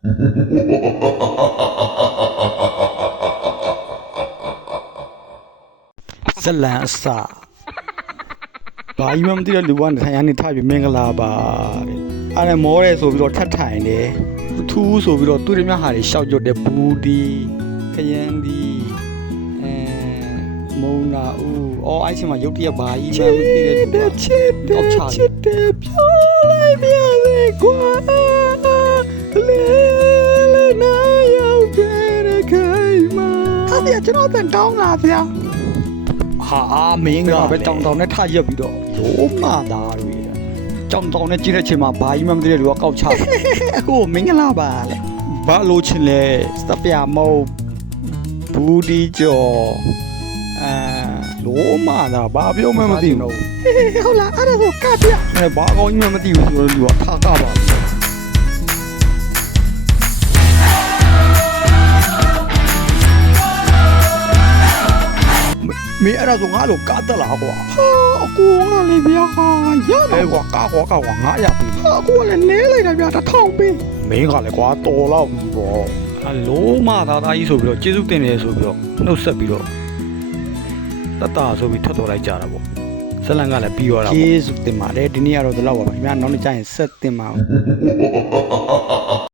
ဇလန်အစဘာကြီးမှမသိတဲ့လူကနေထိုင်ရနေထပြီးမင်္ဂလာပါတဲ့အဲ့ဒါမောရဲဆိုပြီးတော့ထပ်ထိုင်တယ်ထူးဆိုပြီးတော့သူတွေများဟာတွေရှောက်ကြတဲ့ဘူးဒီခရမ်းဒီမုံနာဦးအော်အဲ့ချိန်မှာရုတ်တရက်ဘာကြီးမှမသိတဲ့လူကချစ်တယ်ပြောလိုက်မြရလေကွာလေနာရောက်တဲ့ခိုင်မှာအဲ့ဒါကျွန်တော်တန်တောင်းလာဗျာဟာမင်းကပဲတောင်နဲ့ထရက်ပြီးတော့ရိုးမှသားတွေတောင်နဲ့ကြီးတဲ့ချိန်မှာဘာကြီးမှမသိတဲ့လူကကောက်ချအခုမင်္ဂလာပါလေဘာလို့ချင်းလဲစတပြမုံဘူးဒီကျော်လိုမှသာဘာပြောမှမသိဘူးဟုတ်လားအဲ့ဒါဆိုကပြဘာကောင်းကြီးမှမသိဘူးဆိုတော့လူကထားကပါမင်းအဲ့ဒါဆိုငါ့လိုကားတက်လာကွာဟာအကူကလည်းဗျာရတယ်ကွာကားကွာ900ပြီဟာအကူကလည်းလဲလိုက်တာဗျာ1000ပြီမင်းကလည်းကွာတော်တော့ပြီပေါ့အလုံးမသားသားကြီးဆိုပြီးတော့ကျေးဇူးတင်တယ်ဆိုပြီးတော့နှုတ်ဆက်ပြီးတော့တတဆိုပြီးထွက်တော်လိုက်ကြတာပေါ့ဇလန်ကလည်းပြီးရောတာပေါ့ကျေးဇူးတင်ပါတယ်ဒီနေ့ကတော့ဒီလောက်ပါခင်ဗျာနောက်နေ့ကျရင်ဆက်တင်ပါအောင်